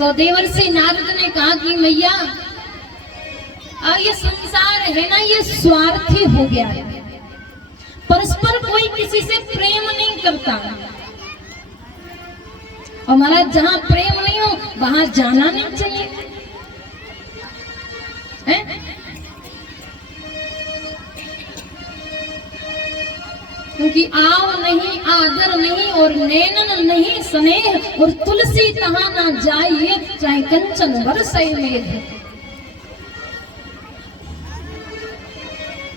तो देवर्षि नारद ने कहा कि मैया ये संसार है ना, ये स्वार्थी हो गया है, परस्पर कोई किसी से प्रेम नहीं करता। और महाराज जहां प्रेम नहीं हो वहां जाना नहीं चाहिए है? क्योंकि आव नहीं, आदर नहीं, और नैनन नहीं स्नेह, और तुलसी तहां ना जाइए, चाहे कंचन बरसै मेघ।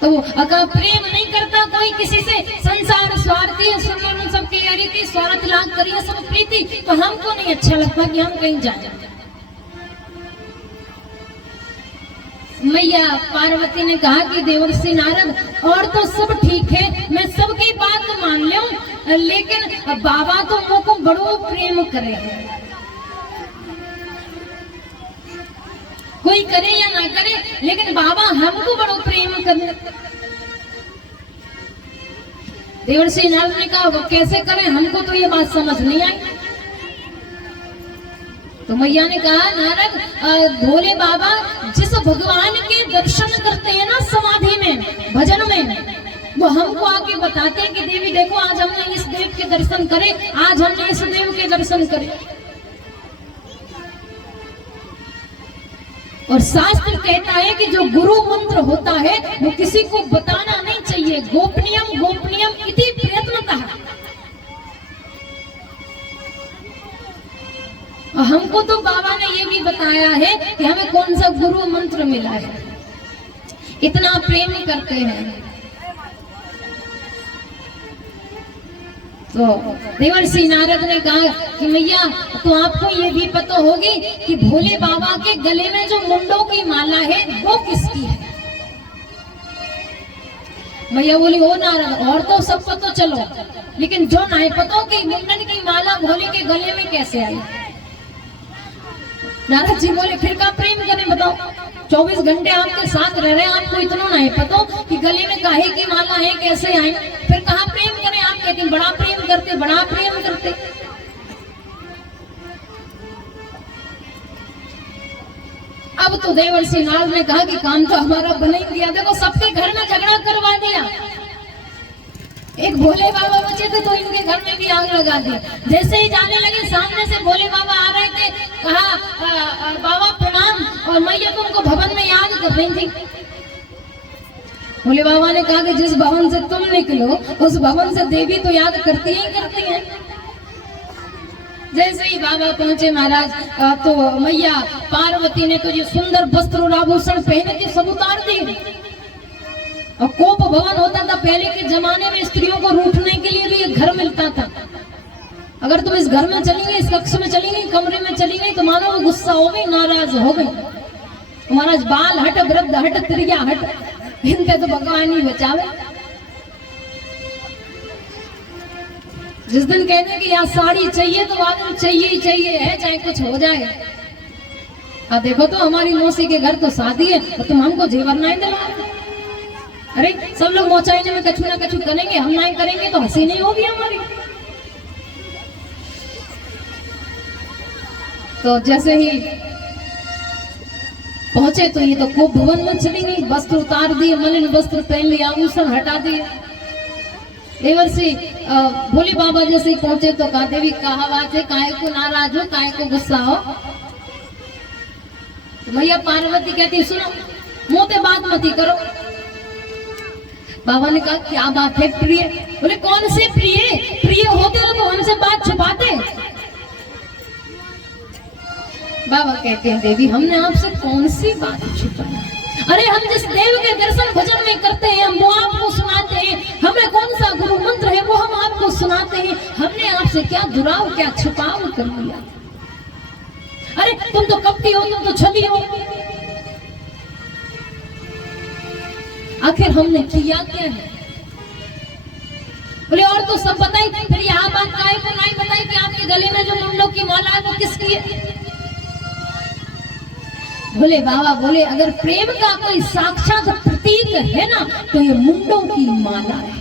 तो अगर प्रेम नहीं करता कोई किसी से, संसार स्वार्थी है, सुन सबकी रीति, स्वार्थ लाग करिए सब प्रीति, तो हमको नहीं अच्छा लगता कि हम कहीं जाए। मैया पार्वती ने कहा कि देवर्षि नारद, और तो सब ठीक है, मैं सबकी बात मान लूं, लेकिन बाबा तो मुझको बड़ो प्रेम करे, कोई करे या ना करे, लेकिन बाबा हमको बड़ो प्रेम करे। देवर्षि नारद ने कहा वो कैसे करें, हमको तो ये बात समझ नहीं आई। तो मैया ने कहा नारद, भोले बाबा जिस भगवान के दर्शन करते हैं ना समाधि में, भजन में, वो हमको आके बताते हैं कि देवी देखो आज हमने इस देव के दर्शन करे, आज हमने इस देव के दर्शन करे। और शास्त्र कहता है कि जो गुरु मंत्र होता है वो किसी को बताना नहीं चाहिए, गोपनीयम गोपनीयम इति प्रयत्नतः। और हमको तो बाबा ने ये भी बताया है कि हमें कौन सा गुरु मंत्र मिला है, इतना प्रेम करते हैं। तो देवर्षि नारद ने कहा कि मैया तो आपको ये भी पता होगी कि भोले बाबा के गले में जो मुंडों की माला है वो किसकी है। मैया बोली ओ नारद, और तो सब पता चलो, लेकिन जो नहीं पता कि मुंडन की माला भोले के गले में कैसे आई। नारद जी बोले फिर का प्रेम करें बताओ, 24 घंटे आपके साथ रह रहे, आपको इतना नहीं पता कि गले में काहे की माला है, कैसे आई, फिर कहाँ प्रेम करें। आप कहते हैं बड़ा प्रेम करते, बड़ा प्रेम करते। अब तो देवर्षि नारद ने कहा कि काम तो हमारा बना ही दिया, देखो सबके घर में झगड़ा करवा दिया, एक भोले बाबा बचे थे तो इनके घर में भी आग लगा दी। जैसे ही जाने लगे सामने से भोले बाबा आ रहे थे, कहा बाबा प्रणाम, और मैया तुमको भवन में याद कर रही थी। भोले बाबा ने कहा कि जिस भवन से तुम निकलो उस भवन से देवी तो याद करती ही करती है। जैसे ही बाबा पहुंचे महाराज, तो मैया पार्वती ने तो ये सुंदर वस्त्र और आभूषण पहने थे सब उतार दिए। और कोप भवन होता था पहले के जमाने में, स्त्रियों को रूठने के लिए भी एक घर मिलता था। अगर तुम इस घर में चली गई, इस कक्ष में चली गई, कमरे में चली गई, तो मानो वो गुस्सा हो गई, नाराज हो गई। महाराज बाल हट, वृद्ध हट, त्रिया हट, इनके तो भगवान ही बचावे। जिस दिन कहते कि यहाँ साड़ी चाहिए तो आदमी चाहिए ही चाहिए है, चाहे कुछ हो जाए। देखो तो हमारी मौसी के घर तो शादी है, तो तुम हमको जेवर नहीं दिलाओ। अरे सब लोग मोचाइने में कछु ना कछु करेंगे, हम नहीं करेंगे तो हंसी नहीं होगी हमारी। तो जैसे ही पहुंचे तो ये तो खूब भवन में चली गई, वस्त्र उतार दिए, मलिन वस्त्र पहन लिया, आभूषण हटा दिए। देवर्षि भोले बाबा जैसे ही पहुंचे तो कहा देवी कहा बात है, काहे को नाराज हो, काहे को गुस्सा हो। तो मैया पार्वती कहती सुनो, मुंह पे बात मत करो। बाबा ने कहा क्या बात है प्रिय? बोले कौन से प्रिय? प्रिय होते ना तो हमसे बात छुपाते। बाबा कहते हैं देवी हमने आपसे कौन सी बात छुपाई? अरे हम जिस देव के दर्शन भजन में करते हैं वो आपको सुनाते हैं, हमें कौन सा गुरु मंत्र है वो हम आपको सुनाते हैं, हमने आपसे क्या दुराव क्या छुपाव कर लिया? अरे तुम तो कपटी हो, तुम तो छली हो, आखिर हमने किया क्या है? बोले और तो सब बताई, फिर यहाँ बात काहे को नहीं बताई कि आपके गले में जो मुंडों की माला है वो किसकी है? बोले बाबा बोले अगर प्रेम का कोई साक्षात प्रतीक है ना तो ये मुंडों की माला है।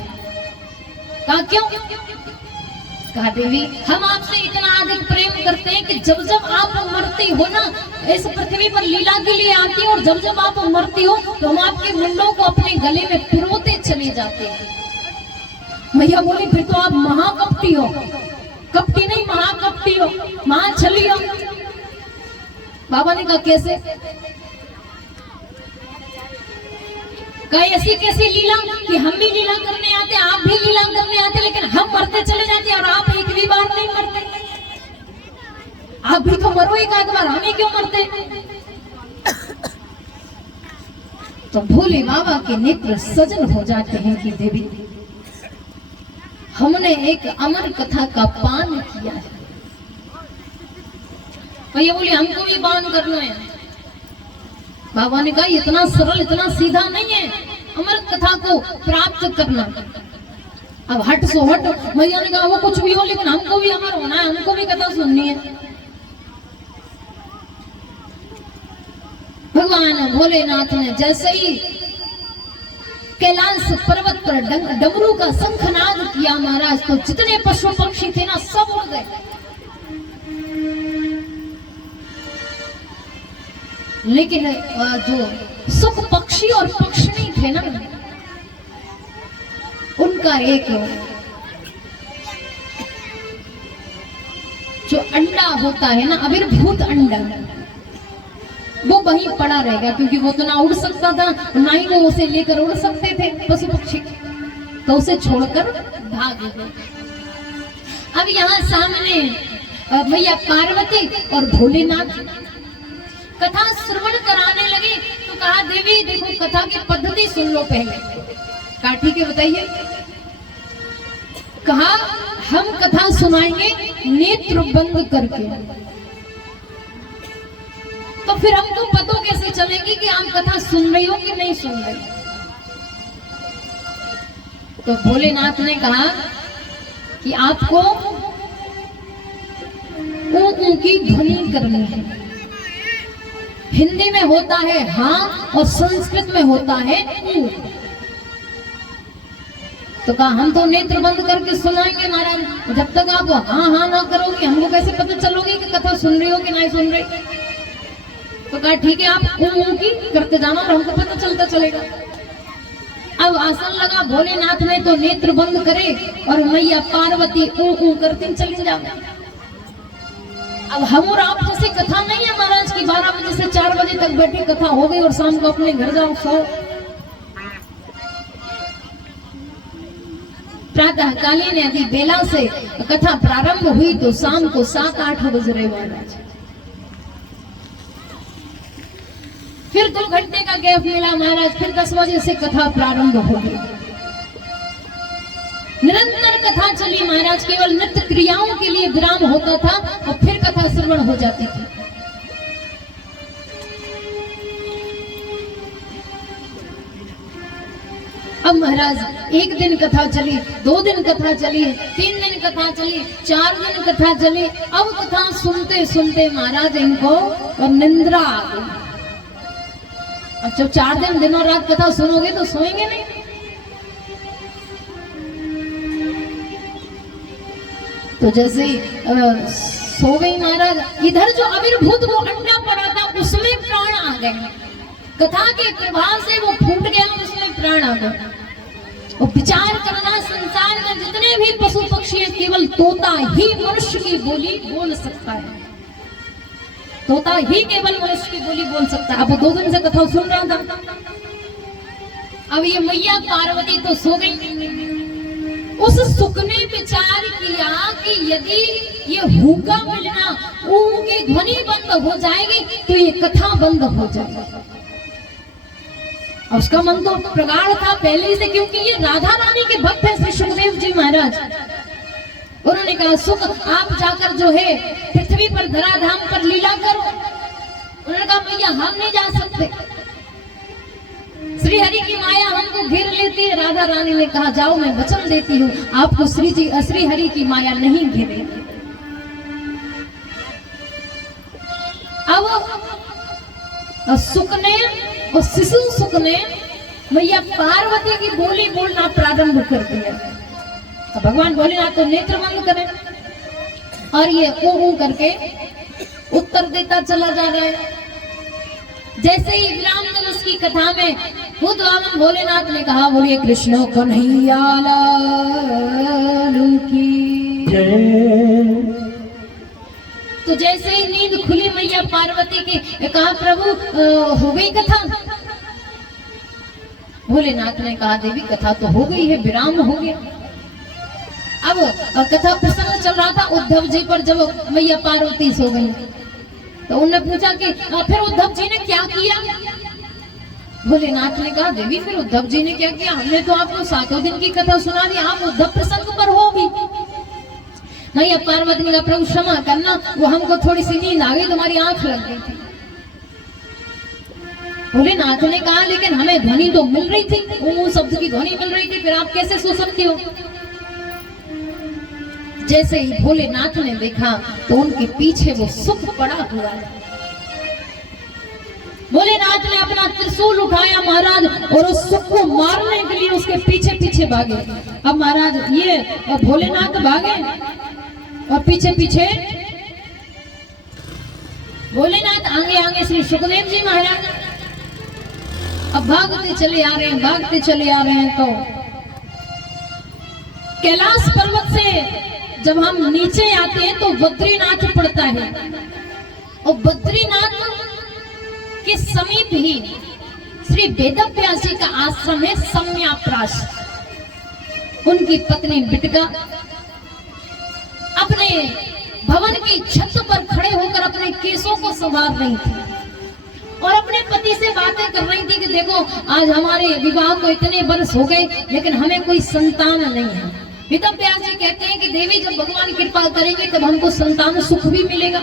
कहा क्यों? कहा देवी हम आपसे इतना अधिक प्रेम करते हैं कि जब जब आप मरती हो ना, इस पृथ्वी पर लीला के लिए आती हो, और जब जब आप मरती हो तो हम आपके मुंडों को अपने गले में पिरोते चले जाते हैं। मैया बोली फिर तो आप महाकपटी हो। कपटी नहीं, महाकपटी हो, महाछली हो। बाबा ने कहा कैसे? कहा ऐसी कैसी लीला कि हम भी लीला करने आते, आप भी लीला करने आते, लेकिन हम मरते चले जाते और आप एक भी बार नहीं मरते। आप भी तो मरो एक आध बार, हमें क्यों मरते? तो भोले बाबा के नेत्र सजल हो जाते हैं कि देवी हमने एक अमर कथा का पान किया है। भैया बोले हमको भी पान करना है। बाबा ने कहा इतना सरल, इतना सीधा नहीं है अमर कथा को प्राप्त करना। अब हट सो हट। मैया ने कहा वो कुछ भी हो, लेकिन हमको भी अमर होना है, हमको भी कथा सुननी है। भगवान भोलेनाथ ने जैसे ही कैलाश पर्वत पर डमरू का शंखनाद किया महाराज, तो जितने पशु पक्षी थे ना सब उड़ गए। लेकिन जो सुख पक्षी और पक्षिणी थे ना, उनका एक जो अंडा होता है ना, आविर्भूत अंडा, वो वहीं पड़ा रहेगा, क्योंकि वो तो ना उड़ सकता था, ना ही वो उसे लेकर उड़ सकते थे पशु पक्षी, तो उसे छोड़कर भाग गए। अब यहाँ सामने भैया पार्वती और भोलेनाथ कथा श्रवण कराने लगे। तो कहा देवी देखो कथा की पद्धति सुन लो पहले। कहा ठीक है बताइए। कहा हम कथा सुनाएंगे नेत्र बंद करके। तो फिर हमको पता कैसे चलेगी कि आप कथा सुन रही हो कि नहीं सुन रही? तो भोलेनाथ ने कहा कि आपको ऊ की ध्वनि करनी है। हिंदी में होता है हाँ और संस्कृत में होता है ऊ। तो कहा हम तो नेत्र बंद करके सुनाएंगे महाराज, जब तक आप हाँ हाँ ना करोगे हमको कैसे पता चलोगे कि कथा सुन रही हो कि नहीं सुन रही? तो कहा ठीक है आप ऊ की करते जाना और हमको पता चलता चलेगा। अब आसन लगा, भोलेनाथ ने तो नेत्र बंद करे और मैया पार्वती ऊ करती चली जाए। अब हम और आप जैसे कथा नहीं है महाराज की 12 बजे से 4 बजे तक बैठे कथा हो गई और शाम को अपने घर जाओ सो। प्रातः कालीन यदि बेला से कथा प्रारंभ हुई तो शाम को 7-8 बज रहे महाराज। फिर 2 घंटे का गैप मिला महाराज, फिर 10 बजे से कथा प्रारंभ हो गई। निरंतर कथा चली महाराज, केवल नृत्य क्रियाओं के लिए विराम होता था और फिर कथा श्रवण हो जाती थी। अब महाराज 1 दिन कथा चली, 2 दिन कथा चली, 3 दिन कथा चली, 4 दिन कथा चली। अब कथा सुनते सुनते महाराज इनको निंद्रा आ गई। अब जब 4 दिन दिनों रात कथा सुनोगे तो सोएंगे नहीं। तो जैसे सो गई महाराज, इधर जो आविर्भूत वो अंडा पड़ा था उसमें प्राण आ गए। कथा के प्रभाव से वो फूट गया, उसमें प्राण आ गए। और विचार करना संसार में जितने भी पशु पक्षी हैं, केवल तोता ही मनुष्य की बोली बोल सकता है। तोता ही केवल मनुष्य की बोली बोल सकता है। अब 2 दिन से कथा सुन रहा था। अब ये मैया पार्वती तो सो गई। उस सुख ने विचार किया कि यदि ये हुक्का मिलना उनकी ध्वनि बंद हो जाएगी तो ये कथा बंद हो जाएगी। उसका मन तो प्रगाढ़ था पहले से, क्योंकि ये राधा रानी के भक्त हैं श्री सुखदेव जी महाराज। उन्होंने कहा सुख आप जाकर जो है पृथ्वी पर धराधाम पर लीला करो। उन्होंने कहा भैया हम नहीं जा सकते, श्री हरि की माया हमको घेर लेती है। राधा रानी ने कहा जाओ मैं वचन देती हूँ आपको श्री हरि की माया नहीं घेरेगी। अब सुख ने और शिशु सुख ने मैया पार्वती की बोली बोलना प्रारंभ कर दिया। तो भगवान भोलेनाथ तो नेत्र बंद करें। और ये ऊ करके उत्तर देता चला जा रहा है। जैसे ही विराम दिवस की कथा में खुद वामन भोलेनाथ ने कहा, बोलिए कृष्ण कन्हैया लाल की जय। तो जैसे ही नींद खुली मैया पार्वती की, कहा प्रभु हो गई कथा। भोलेनाथ ने कहा देवी कथा तो हो गई है, विराम हो गया। अब कथा प्रसंग चल रहा था उद्धव जी पर, जब मैया पार्वती सो गई तो उन्होंने पूछा कि फिर उद्धव जी ने क्या किया। भोलेनाथ ने कहा देवी फिर उद्धव जी ने क्या किया, हमने तो आपको 7 दिन की कथा सुना दी, आप उद्धव प्रसंग पर हो भी। मैया पार्वती ने कहा प्रभु क्षमा करना, वो हमको थोड़ी सी नींद आ गई, तुम्हारी आंख लग गई थी। भोलेनाथ ने कहा लेकिन हमें ध्वनि तो मिल रही थी, वो शब्द की ध्वनि मिल रही थी, फिर आप कैसे सो सकती हो। जैसे ही भोलेनाथ ने देखा तो उनके पीछे वो सुख पड़ा हुआ है। भोलेनाथ ने अपना त्रिशूल उठाया महाराज, और उस सुख को मारने के लिए उसके पीछे पीछे भागे। अब महाराज ये भोलेनाथ भागे और पीछे पीछे भोलेनाथ, आगे आगे श्री सुखदेव जी महाराज। अब भागते चले आ रहे हैं, भागते चले आ रहे हैं। तो कैलाश पर्वत से जब हम नीचे आते हैं तो बद्रीनाथ पड़ता है, और बद्रीनाथ के समीप ही श्री वेदव्यास जी का आश्रम है सम्याप्राश। उनकी पत्नी बिटका अपने भवन की छत पर खड़े होकर अपने केसों को संवार रही थी और अपने पति से बातें कर रही थी कि देखो आज हमारे विवाह को इतने वर्ष हो गए लेकिन हमें कोई संतान नहीं है। वेदव्यास जी कहते हैं कि देवी जब भगवान कृपा करेंगे तब हमको संतान सुख भी मिलेगा।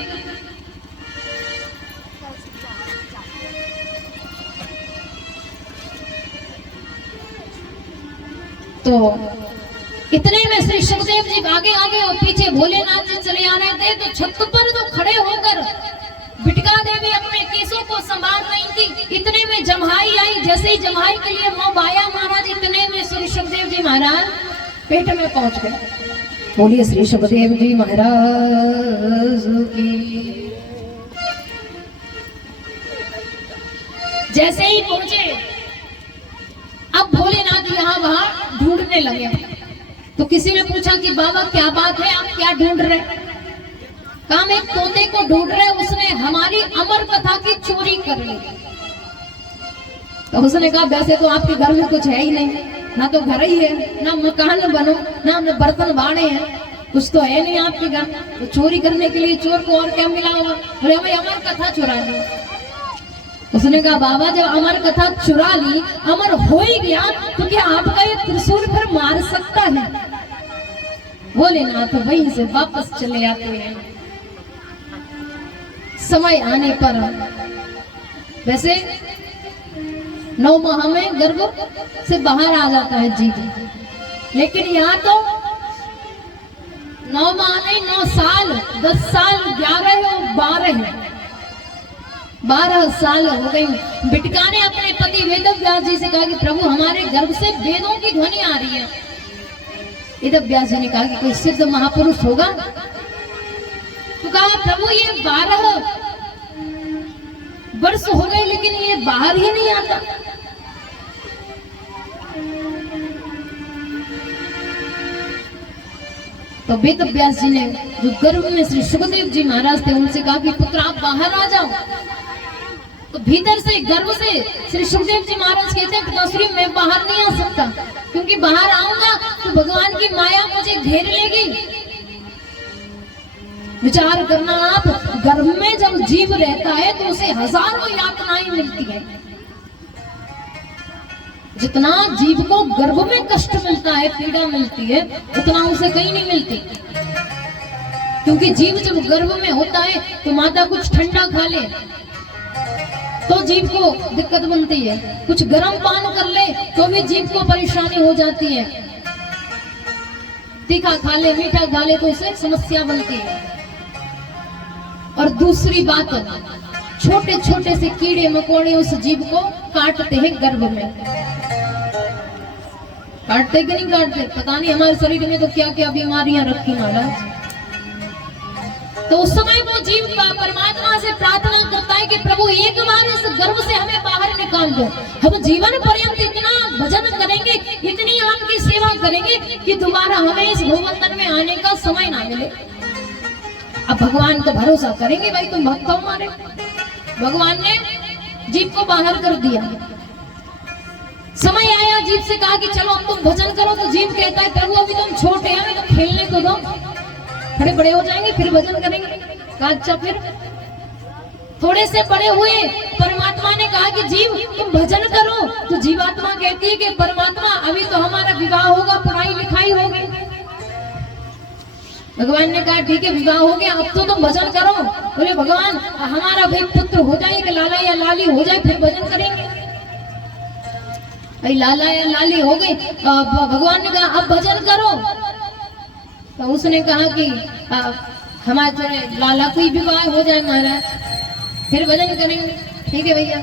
तो इतने में श्री सुखदेव जी आगे आगे और पीछे भोलेनाथ जी चले आ रहे थे। तो छत पर जो खड़े होकर बिटका देवी अपने केसों को संभाल रही थी, इतने में जम्हाई आई। जैसे ही जम्हाई के लिए मोह आया महाराज, इतने में श्री सुखदेव जी महाराज पेट में पहुंच गए। बोलिए श्री सुखदेव जी महाराज की। जैसे ही पहुंचे अब भोलेनाथ यहाँ वहां ढूंढने लगे। तो किसी ने पूछा कि बाबा क्या बात है, आप क्या ढूंढ रहे? कहा मैं तोते को ढूंढ रहे, उसने हमारी अमर कथा की चोरी कर ली। तो उसने कहा वैसे तो आपके घर में कुछ है ही नहीं, ना तो घर ही है, ना मकान बनो, ना बर्तन बाड़े हैं, कुछ तो है नहीं आपके घर। तो चोरी करने के लिए चोर को और क्या मिला होगा? बोले हमें अमर कथा चुरा ली। उसने कहा बाबा जब अमर कथा चुरा ली, अमर हो ही गया, तो क्या आपका ये त्रिशूल फिर मार सकता है? भोलेनाथ वहीं से वापस चले आते हैं। समय आने पर वैसे 9 माह में गर्भ से बाहर आ जाता है जीव, लेकिन यहाँ तो 9 माह नहीं, 9 साल, 10 साल, 11 और 12 साल हो गई। बिटका ने अपने पति वेदव्यास जी से कहा कि प्रभु हमारे गर्भ से वेदों की ध्वनि आ रही है। वेदव्यास जी ने कहा कि कोई सिद्ध महापुरुष होगा। तो कहा प्रभु ये 12 वर्ष हो गए लेकिन ये बाहर ही नहीं आता। तो वेदव्यास जी ने जो गर्भ में श्री सुखदेव जी महाराज थे उनसे कहा कि पुत्र आप बाहर आ जाओ। तो भीतर से गर्भ से श्री सुखदेव जी महाराज कहते हैं पिताश्री मैं बाहर नहीं आ सकता, क्योंकि बाहर आऊंगा तो भगवान की माया मुझे घेर लेगी। विचार करना आप, गर्भ में जब जीव रहता है तो उसे हजारों यातनाएं मिलती है। जितना जीव को गर्भ में कष्ट मिलता है, पीड़ा मिलती है, उतना उसे कहीं नहीं मिलती। क्योंकि जीव जब गर्भ में होता है तो माता कुछ ठंडा खा ले तो जीव को दिक्कत बनती है, कुछ गर्म पान कर ले तो भी जीव को परेशानी हो जाती है, तीखा खा ले, मीठा खा ले तो उसे समस्या बनती है। और दूसरी बात, छोटे छोटे से कीड़े मकोड़े उस जीव को काटते हैं गर्भ में। काटते कि नहीं काटते? पता नहीं हमारे शरीर में तो क्या क्या बीमारियां रखी महाराज। तो उस समय वो जीव परमात्मा से प्रार्थना करता है कि प्रभु एक बार इस गर्भ से हमें बाहर निकाल दो, हम जीवन पर्यंत इतना भजन करेंगे, इतनी आपकी सेवा करेंगे कि दोबारा हमें इस भूमंडल में आने का समय ना मिले। अब भगवान को भरोसा करेंगे, भाई तुम भक्त हो हमारे। भगवान ने जीव को बाहर कर दिया। समय आया, जीव से कहा कि चलो अब तुम भजन करो, तो जीव कहता है प्रभु अभी तुम छोटे हैं, तो खेलने को दो, थोड़े बड़े हो जाएंगे फिर भजन करेंगे। कहा अच्छा। फिर थोड़े से बड़े हुए, परमात्मा ने कहा कि जीव तुम भजन करो, तो जीवात्मा कहती है कि परमात्मा अभी तो हमारा विवाह होगा, पढ़ाई लिखाई होगी। भगवान ने कहा ठीक है विवाह हो गया, अब तो तुम भजन करो। बोले भगवान हमारा भाई पुत्र हो जाए, कि लाला या लाली हो जाए, फिर भजन करेंगे। भाई लाला या लाली हो गई, भगवान ने कहा अब भजन करो। तो उसने कहा कि हमारे थोड़े लाला को ही विवाह हो जाए महाराज, फिर भजन करेंगे। ठीक है भैया,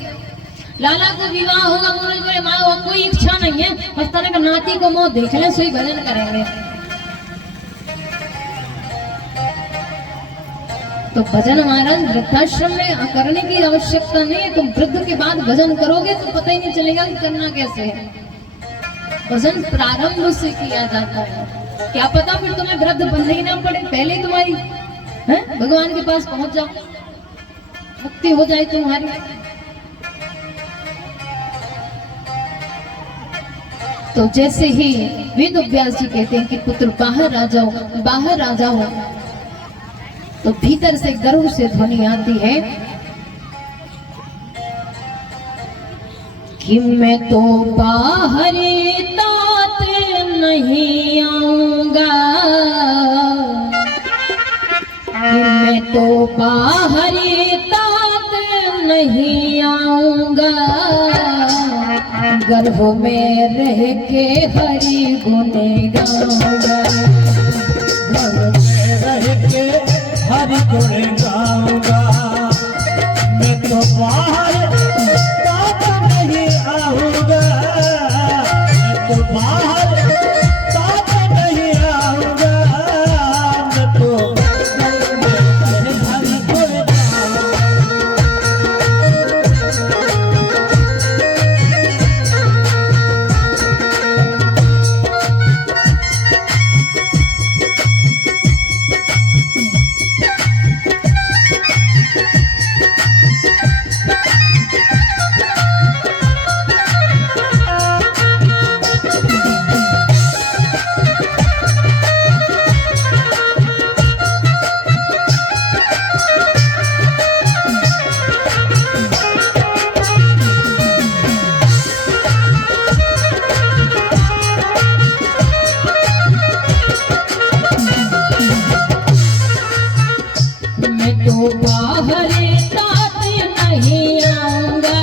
लाला को विवाह होगा। महाराज बोले माँ कोई इच्छा नहीं है, बस तरह का नाती को मुंह देख ले, सोई भजन करेंगे। तो भजन महाराज वृद्धाश्रम में करने की आवश्यकता नहीं है। तुम वृद्ध के बाद भजन करोगे तो पता ही नहीं चलेगा कि करना कैसे है। भजन प्रारंभ से किया जाता है। क्या पता फिर तुम्हें वृद्ध बनना ही ना पड़े, पहले ही तुम्हारी भगवान के पास पहुंच जाओ, मुक्ति हो जाए तुम्हारी। तो जैसे ही वेद व्यास जी कहते हैं कि पुत्र बाहर आ जाओ, बाहर आ जाओ, तो भीतर से गर्व से ध्वनि आती है कि मैं तो बाहर तात नहीं आऊंगा, कि मैं तो बाहर तात नहीं आऊंगा, गर्भ में रह के हरि गुण गाऊंगा, गर्भ में रह के हरि गुण गाऊंगा। मैं तो बाहर तात नहीं आऊंगा, मैं तो बाहर तात नहीं आऊंगा, मैं तो गर्भ में हरि गुण गाऊंगा। तो बाहर तात नहीं आऊंगा,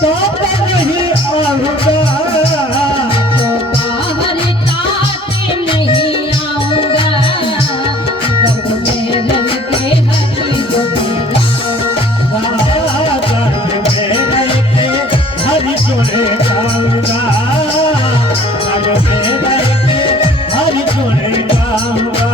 तात नहीं आऊंगा, तो बाहर तात नहीं आऊंगा, गर्भ में रह के हरि गुण गाऊंगा, गर्भ में रह के हरि गुण गाऊंगा, गर्भ में रह के हरि गुण गाऊंगा।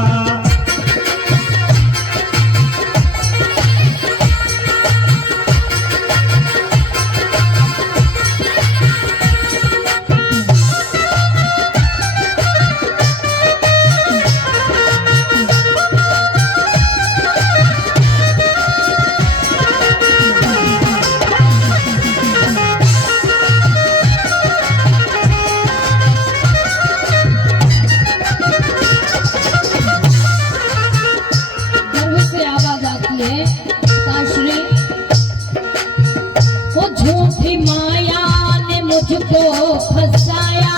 गर्भ से आवाज आती है काश्री, वो झूठी माया ने मुझको फंसाया,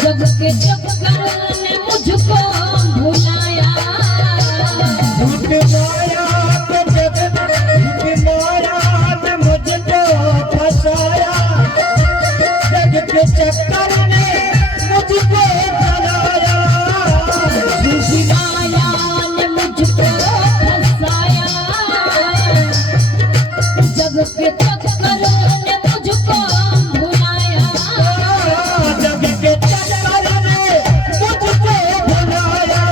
जग के चक्कर ने मुझको भुलाया, झूठ माया के जगत, झूठ माया ने मुझको फंसाया, जग के चक्कर ने मुझको फंसाया, झूठी माया ने मुझको फंसाया, जग के चक्कर ने मुझको भुलाया, जग के चक्कर ने मुझको भुलाया,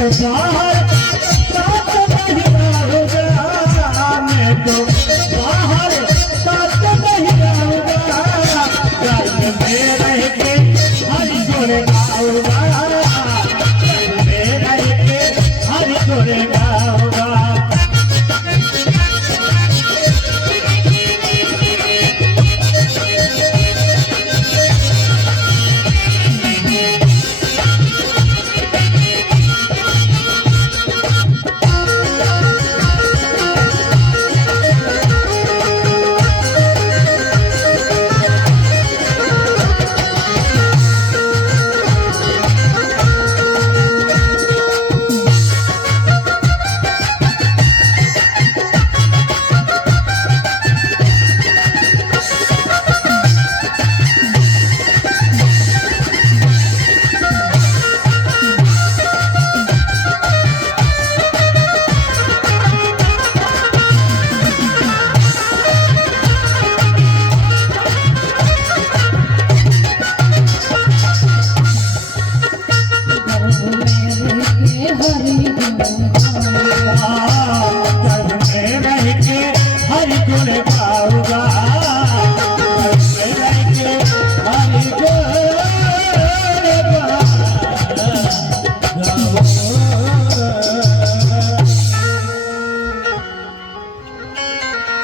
बाहर साथ नहीं आऊंगा, मैं तो बाहर साथ नहीं आऊंगा, घर में रह के हरि गुण गाऊंगा, घर में रह के हरि गुण गाऊंगा।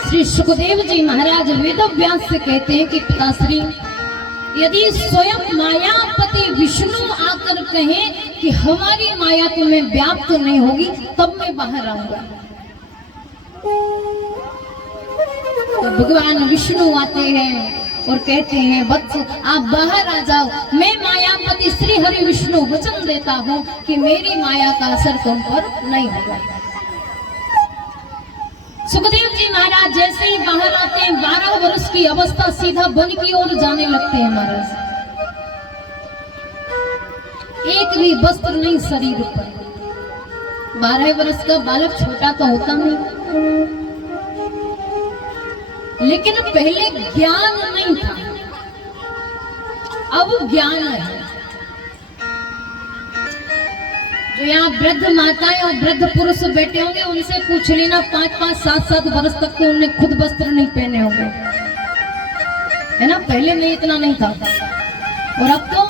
श्री सुखदेव जी महाराज वेदव्यास से कहते हैं कि पिताश्री, यदि स्वयं मायापति विष्णु आकर कहें कि हमारी माया तुम्हें व्याप्त नहीं होगी, तब मैं बाहर आऊंगा। तो भगवान विष्णु आते हैं और कहते हैं, वत्स आप बाहर आ जाओ, मैं मायापति श्री हरि विष्णु वचन देता हूँ कि मेरी माया का असर तुम पर नहीं होगा। सुखदेव जी महाराज जैसे ही बाहर आते हैं, 12 वर्ष की अवस्था सीधा वन की ओर जाने लगते हैं महाराज। एक भी वस्त्र नहीं शरीर पर। 12 वर्ष का बालक छोटा तो होता नहीं, लेकिन पहले ज्ञान नहीं था, अब ज्ञान है। जो यहाँ वृद्ध माताएं और वृद्ध पुरुष बैठे होंगे, उनसे पूछ लेना, 5-5, 7-7 वर्ष तक तो उन्हें खुद वस्त्र नहीं पहने होंगे, है ना। पहले में इतना नहीं था, और अब तो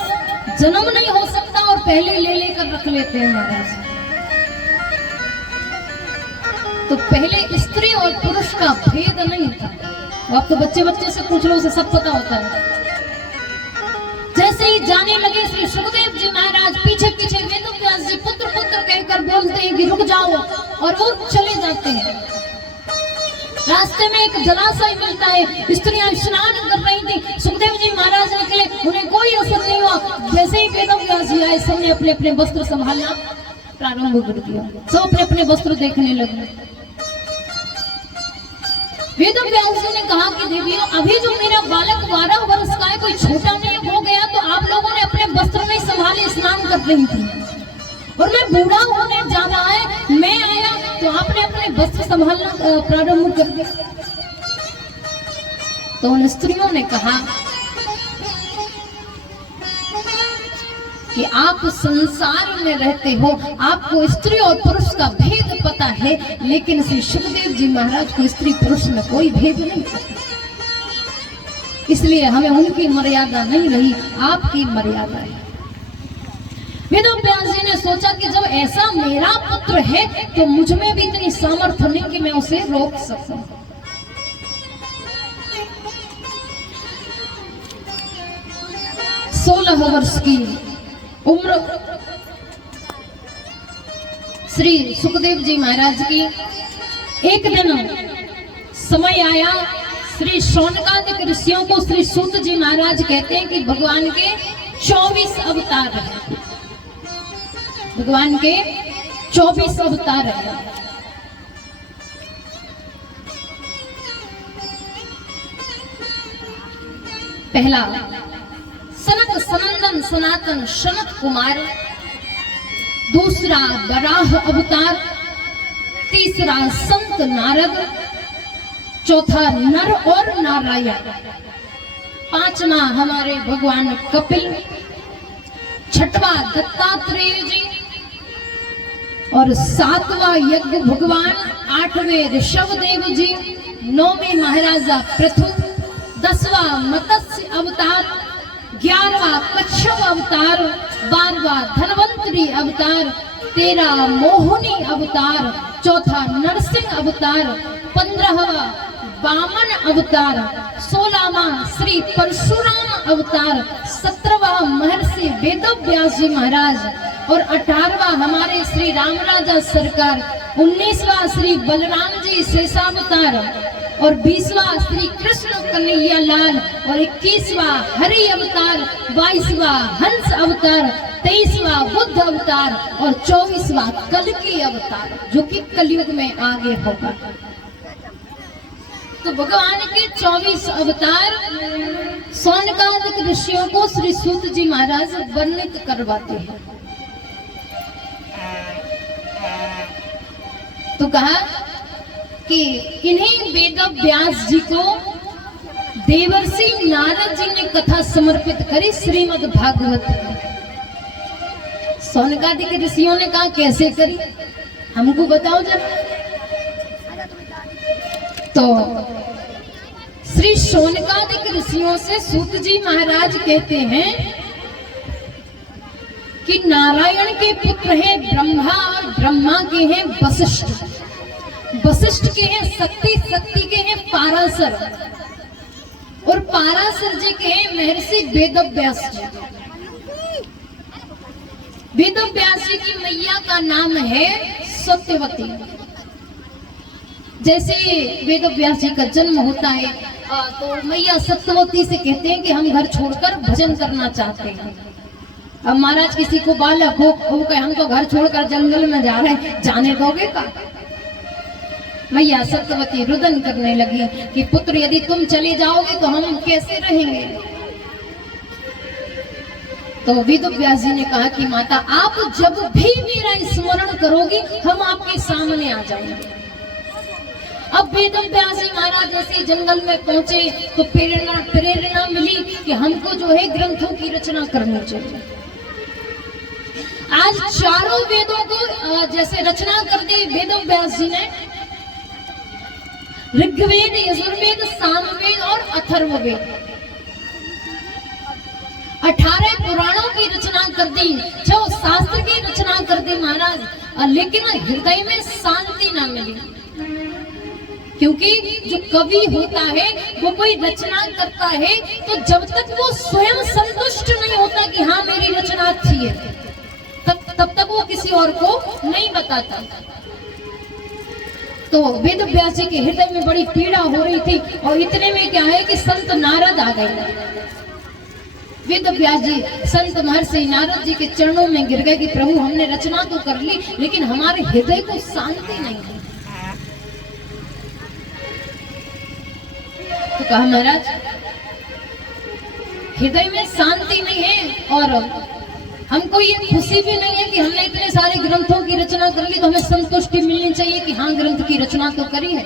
जन्म नहीं हो सकता और पहले ले लेकर रख लेते हैं महाराज। तो पहले स्त्री और पुरुष का भेद नहीं था, अब तो बच्चे से पूछ लो, उसे सब पता होता है। जैसे ही जाने लगे श्री सुखदेव जी महाराज, पीछे पीछे वेदव्यास जी पुत्र कहकर बोलते हैं कि रुक जाओ, और वो चले जाते हैं। रास्ते में एक जलाशय मिलता है, स्त्रियां स्नान कर रही थी, सुखदेव जी महाराज निकले, उन्हें कोई असर नहीं हुआ। जैसे ही वेदव्यास जी आए, सबने अपने अपने वस्त्र संभालना प्रारंभ कर दिया, सब अपने अपने वस्त्र देखने लगे। वेदव्यास जी ने कहा कि देवियों, अभी जो मेरा बालक 12 वर्ष का है, कोई छोटा नहीं हो गया, तो आप लोगों ने अपने वस्त्र नहीं संभाले, स्नान कर रही थी, और मैं बूढ़ा होने जा रहा है, मैं आया तो आपने अपने वस्त्र संभालना प्रारंभ कर दिया। तो उन स्त्रियों ने कहा कि आप संसार में रहते हो, आपको स्त्री और पुरुष का भेद पता है, लेकिन श्री सुखदेव जी महाराज को स्त्री पुरुष में कोई भेद नहीं पता, इसलिए हमें उनकी मर्यादा नहीं रही, आपकी मर्यादा है। वेदव्यास जी ने सोचा कि जब ऐसा मेरा पुत्र है, तो मुझ में भी इतनी सामर्थ्य नहीं कि मैं उसे रोक सकूं। सोलह वर्ष की उम्र श्री सुखदेव जी महाराज की। एक दिन समय आया, श्री शौनकादिक ऋषियों को श्री सूत जी महाराज कहते हैं कि भगवान के 24 अवतार हैं, भगवान के 24 अवतार हैं। पहला सनक सनंदन सनातन शनत कुमार, दूसरा वराह अवतार, तीसरा संत नारद, चौथा नर और नारायण, पांचवा हमारे भगवान कपिल, छठवा दत्तात्रेय जी, और 7वां यज्ञ भगवान, 8वें ऋषभ देव जी, 9वें महाराजा पृथु, 10वां मत्स्य अवतार, 11वां कच्छप अवतार, 12वां धनवंतरी अवतार, 13वां मोहिनी अवतार, 14वां नरसिंह अवतार, 15वां वामन अवतार, 16वां श्री परशुराम अवतार, 17वां महर्षि वेदव्यास जी महाराज और 18वां हमारे श्री राम राजा सरकार, 19वां श्री बलराम जी शेषावतार और 20वां श्री कृष्ण कन्हैया लाल और 21वां हरि अवतार, 22वां हंस अवतार, 23वां बुद्ध अवतार और 24वां कल्कि अवतार, जो कि कलयुग में आगे होगा। तो भगवान के 24 अवतार सौनकादिक ऋषियों को श्री सूत जी महाराज वर्णित करवाते हैं। तो कहा कि इन्हीं वेद व्यास जी को देवर्षि नारद जी ने कथा समर्पित करी श्रीमद् भागवत। सौनकादिक ऋषियों ने कहा कैसे करी, हमको बताओ जरा। तो श्री शौनकादिक ऋषियों से सूत जी महाराज कहते हैं कि नारायण के पुत्र हैं ब्रह्मा और ब्रह्मा के हैं वशिष्ठ, वशिष्ठ के हैं शक्ति, शक्ति के हैं पाराशर और पाराशर जी के हैं महर्षि वेदव्यास जी। वेदव्यास जी की मैया का नाम है सत्यवती। जैसे वेदव्यास जी का जन्म होता है तो मैया सत्यवती से कहते हैं कि हम घर छोड़कर भजन करना चाहते हैं। अब महाराज किसी को बालक हो कहे हम तो घर छोड़कर जंगल में जा रहे हैं, जाने दोगे का? मैया सत्यवती रुदन करने लगी कि पुत्र यदि तुम चले जाओगे तो हम कैसे रहेंगे। तो वेदव्यास जी ने कहा कि माता आप जब भी मेरा स्मरण करोगी हम आपके सामने आ जाएंगे। अब वेदव्यास जी महाराज जैसे जंगल में पहुंचे तो प्रेरणा मिली कि हमको जो है ग्रंथों की रचना करनी चाहिए। आज चारों वेदों को जैसे रचना कर दी वेदव्यास जी ने, ऋग्वेद, यजुर्वेद, सामवेद और अथर्ववेद, 18 पुराणों की रचना कर दी, 6 शास्त्र की रचना कर दी महाराज, लेकिन हृदय में शांति ना मिली। क्योंकि जो कवि होता है वो कोई रचना करता है तो जब तक वो स्वयं संतुष्ट नहीं होता कि हाँ मेरी रचना अच्छी है, तब तक वो किसी और को नहीं बताता। तो वेदव्यास जी के हृदय में बड़ी पीड़ा हो रही थी और इतने में क्या है कि संत नारद आ गए। वेदव्यास जी संत महर्षि नारद जी के चरणों में गिर गए कि प्रभु हमने रचना तो कर ली लेकिन हमारे हृदय को शांति नहीं है। तो कहा महाराज हृदय में शांति नहीं है और हमको ये खुशी भी नहीं है कि हमने इतने सारे ग्रंथों की रचना कर ली, तो हमें संतुष्टि मिलनी चाहिए कि हाँ ग्रंथ की रचना तो करी है।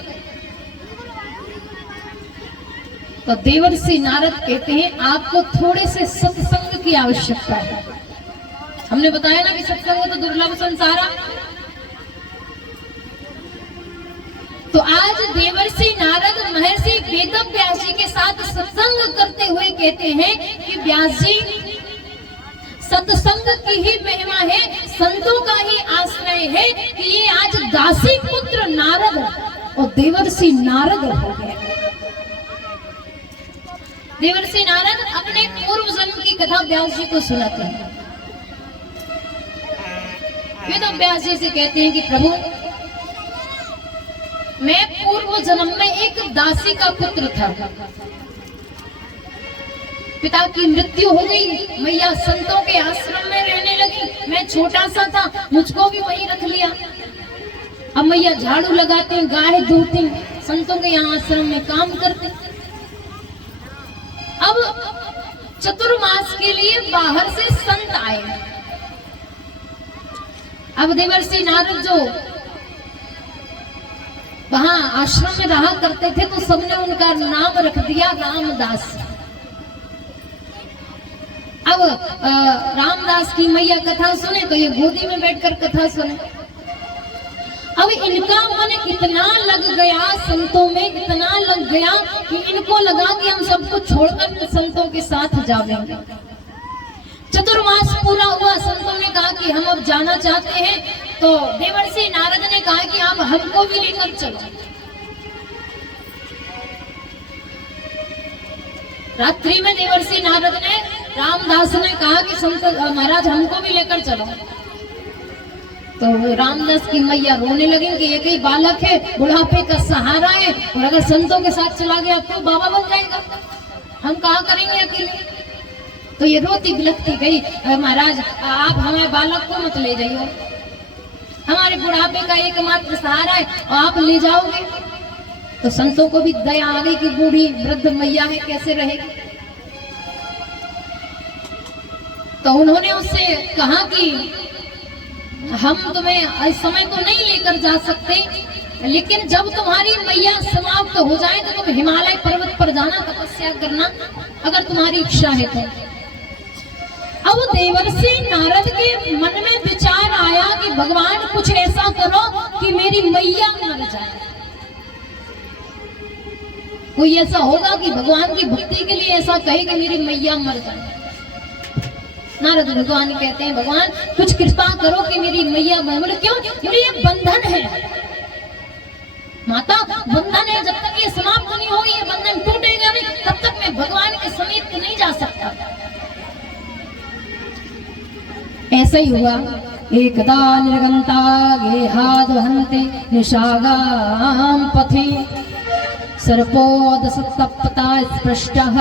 तो देवर्षि नारद कहते हैं आपको थोड़े से सत्संग की आवश्यकता है। हमने बताया ना कि सत्संग तो दुर्लभ संसार। तो आज देवर्षि नारद महर्षि वेदव्यास जी के साथ सत्संग करते हुए कहते हैं कि व्यास जी सत्संग की ही महिमा है, संतों का ही आश्रय है कि ये आज दासी पुत्र नारद और देवर्षि नारद हो गए। देवर्षि नारद अपने पूर्व जन्म की कथा व्यास जी को सुनाते हैं। वेदव्यास जी से कहते हैं कि प्रभु मैं पूर्व जन्म में एक दासी का पुत्र था, पिता की मृत्यु हो गई, मैया संतों के आश्रम में रहने लगी, मैं छोटा सा था मुझको भी वहीं रख लिया। अब मैया झाड़ू लगाती, गाय धोती, संतों के यहाँ आश्रम में काम करते। अब चतुर्मास के लिए बाहर से संत आए। अब देवर्षि नारद जो वहां आश्रम में रहा करते थे तो सबने उनका नाम रख दिया रामदास। अब रामदास की मैया कथा सुने तो ये गोदी में बैठकर कथा सुने। अब इनका मन इतना लग गया संतों में, इतना लग गया कि इनको लगा कि हम सबको छोड़कर संतों के साथ जावेंगे। चतुर्मास पूरा हुआ, संतों ने कहा कि हम अब जाना चाहते हैं, तो देवर्षि नारद ने कहा कि आप हमको भी लेकर चलो। रात्रि में देवर्षि नारद ने रामदास ने कहा कि संत महाराज हमको भी लेकर चलो। तो रामदास की मैया रोने लगी कि एक ही बालक है, बुढ़ापे का सहारा है, और अगर संतों के साथ चला गया तो बाबा बन जाएगा, हम कहा करेंगे अकेले। तो ये रोती बिलखती गई, महाराज आप हमारे बालक को मत ले जाइए, हमारे बुढ़ापे का एकमात्र सहारा है और आप ले जाओगे। तो संतों को भी दया आ गई कि बूढ़ी वृद्ध मैया है, कैसे रहेगी। तो उन्होंने उससे कहा कि हम तुम्हें इस समय तो नहीं लेकर जा सकते, लेकिन जब तुम्हारी मैया समाप्त हो जाए तो तुम हिमालय पर्वत पर जाना, तपस्या करना, अगर तुम्हारी इच्छा है तो। अब देवर्षि नारद के मन में विचार आया कि भगवान कुछ ऐसा करो कि मेरी मैया मर जाए। कोई ऐसा होगा कि भगवान की भक्ति के लिए ऐसा कहे कि मेरी मैया मर जाए। नारद भगवान कहते हैं भगवान कुछ कृपा करो कि मेरी मैया मर। बोले क्यों? बोले ये बंधन है माता, बंधन है, जब तक ये समाप्त नहीं होगी, ये बंधन टूटेगा नहीं, तब तक मैं भगवान के समीप नहीं जा सकता। ऐसा ही हुआ। एकदा निर्गंता गेहादहन्ते निशागाम पथि सर्पोदसतप्ता स्पृष्टः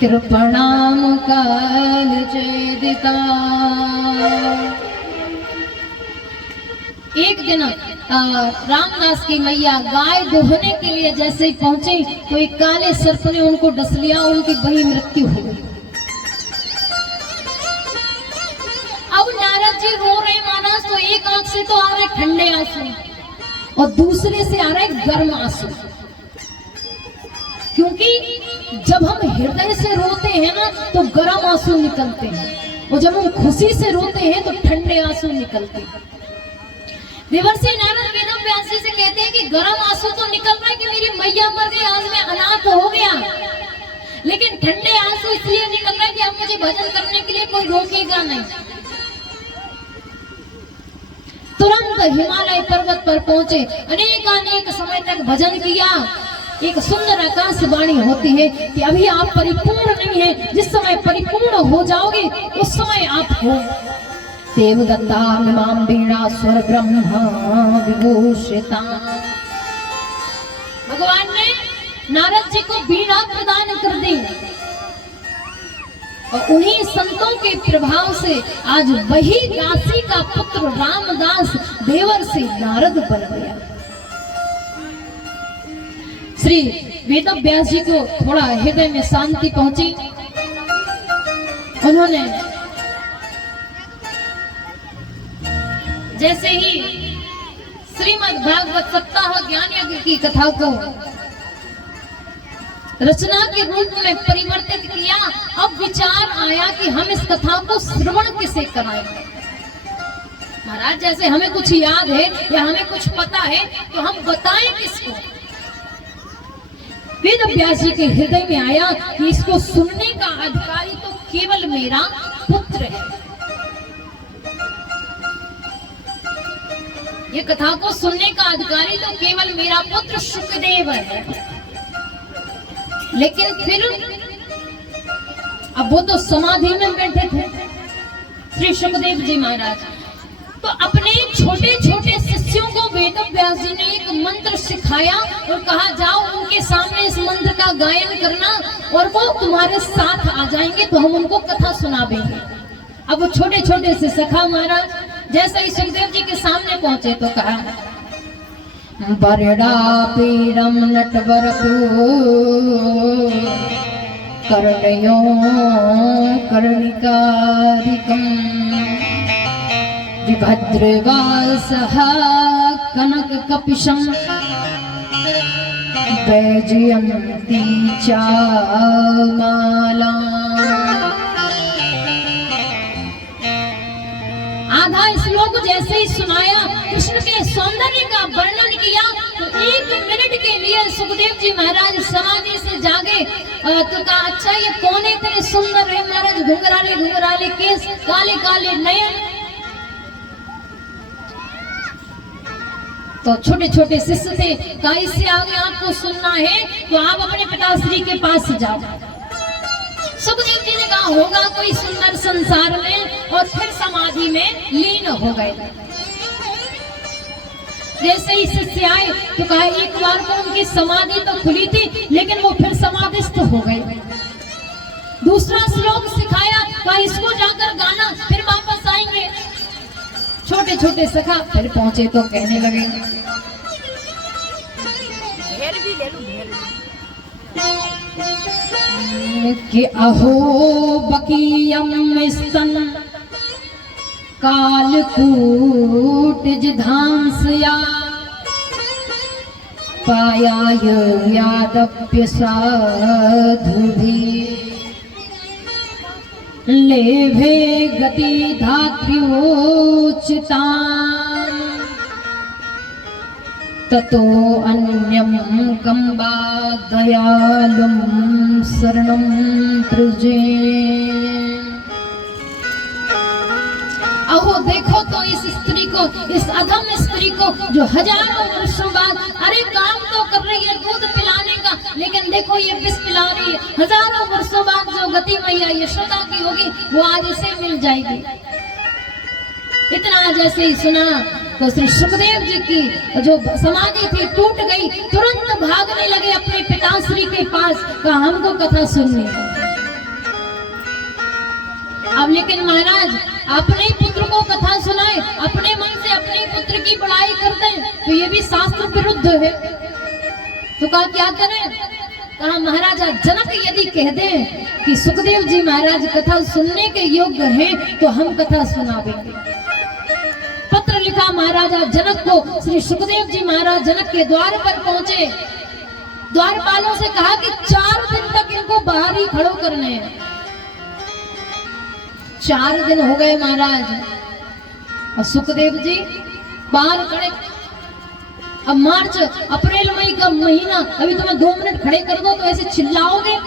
कृपणाम कालचेदिता। एक दिन रामदास की मैया गाय दोहने के लिए जैसे ही पहुंचे तो एक काले सर्प ने उनको डस लिया, उनकी वही मृत्यु हो गई। अब नारद जी रो रहे महाराज, तो एक आंख से तो आ रहे ठंडे आंसू और दूसरे से आ रहे गर्म आंसू, क्योंकि जब हम हृदय से रोते हैं ना तो गर्म आंसू निकलते हैं, और जब हम खुशी से रोते हैं तो ठंडे आंसू निकलते हैं। देवर्षि नारद वेदव्यास जी से कहते हैं कि गर्म आंसू तो निकल रहा है कि मेरी मैया मर गई, आज मैं अनाथ हो गया, लेकिन ठंडे आंसू इसलिए निकल रहा है कि अब मुझे भजन करने के लिए कोई रोकेगा नहीं। तुरंत हिमालय पर्वत पर पहुंचे, अनेक समय तक भजन किया। एक सुंदर आकाशवाणी होती है कि अभी आप परिपूर्ण नहीं है, जिस समय परिपूर्ण हो जाओगे उस समय आप हो। देवदत्ता मिमां वीणा स्वर ब्रह्मा विभूषिता। भगवान ने नारद जी को वीणा प्रदान कर दी, और उन्हीं संतों के प्रभाव से आज वही दासी का पुत्र रामदास देवर्षि नारद बन गया। श्री वेदव्यास जी को थोड़ा हृदय में शांति पहुंची। उन्होंने जैसे ही श्रीमद् भागवत सप्ताह ज्ञान यज्ञ की कथा को रचना के रूप में परिवर्तित किया, अब विचार आया कि हम इस कथा को श्रवण किसे कराएंगे। महाराज जैसे हमें कुछ याद है या हमें कुछ पता है तो हम बताएं किसको। वेदव्यास जी के हृदय में आया कि इसको सुनने का अधिकारी तो केवल मेरा पुत्र है। ये कथा को सुनने का अधिकारी तो केवल मेरा पुत्र शुकदेव है। लेकिन फिर अब वो तो समाधि में बैठे थे श्री शुकदेव जी महाराज, तो अपने छोटे छोटे शिष्यों को वेदव्यास जी ने एक मंत्र सिखाया और कहा जाओ उनके सामने इस मंत्र का गायन करना और वो तुम्हारे साथ आ जाएंगे तो हम उनको कथा सुनावेंगे। अब वो छोटे छोटे से सखा महाराज जैसे ही सुखदेव जी के सामने पहुंचे तो कहा बरड़ा पीड़म नटवरतु कर्णयो कर्णिकारिकम विभद्रवासः कनक कपिशम वैजयन्ती चामाला। आधा श्लोक को जैसे ही सुनाया, कृष्ण के सौंदर्य का वर्णन किया, तो 1 मिनट के लिए सुखदेव जी महाराज समाधि से जागे। तो कहा अच्छा ये कौन इतने सुंदर है महाराज, घुंघराले घुंघराले केस, काले काले नयन। तो छोटे छोटे शिष्य थे, कहा इससे आगे आपको सुनना है तो आप अपने पिताश्री के पास जाओ। सुखदेव जी ने कहा होगा कोई सुंदर संसार में, और फिर समाधि में लीन हो गए। जैसे ही शिष्य आए तो कहा एक बार को उनकी समाधि तो खुली थी, लेकिन वो फिर समाधिस्थ हो गए। दूसरा श्लोक सिखाया, कहा इसको जाकर गाना, फिर वापस आएंगे। छोटे छोटे सखा फिर पहुंचे तो कहने लगे, घेर भी ले लूं, घेर कि अहो बकीयम स्तन कालकूट धांसया पाया यादप्य साधु भी लेभे गति धात्र्योचिता ततो अन्यम कंबा दयालुम शरणं प्रजे। अहो देखो तो इस स्त्री को, इस अधम स्त्री को जो हजारों वर्षों बाद, अरे काम तो कर रही है दूध पिलाने का, लेकिन देखो ये विष पिला रही है। हजारों वर्षों बाद जो गति मैया यशोदा की होगी वो आज इसे मिल जाएगी। इतना जैसे ही सुना तो श्री सुखदेव जी की जो समाधि थी टूट गई, तुरंत भागने लगे अपने पिताश्री के पास, कहा हमको कथा सुननी है। अब लेकिन महाराज अपने पुत्र को कथा सुनाए, अपने मन से अपने पुत्र की बड़ाई करते हैं, तो ये भी शास्त्र विरुद्ध है। तो कहा क्या करें? कहा महाराजा जनक यदि कह दे कि सुखदेव जी महाराज कथा सुनने के योग्य हैं तो हम कथा सुनावेंगे। पत्र लिखा महाराजा जनक को, श्री सुखदेव जी महाराज जनक के द्वार पर पहुंचे। द्वारपालों से कहा कि 4 दिन तक इनको बाहर ही खड़ो करने हैं। 4 दिन हो गए महाराज, और सुखदेव जी बाहर खड़े। अब मार्च अप्रैल मई का महीना, अभी तुम्हें 2 मिनट खड़े कर दो तो ऐसे चिल्लाओगे।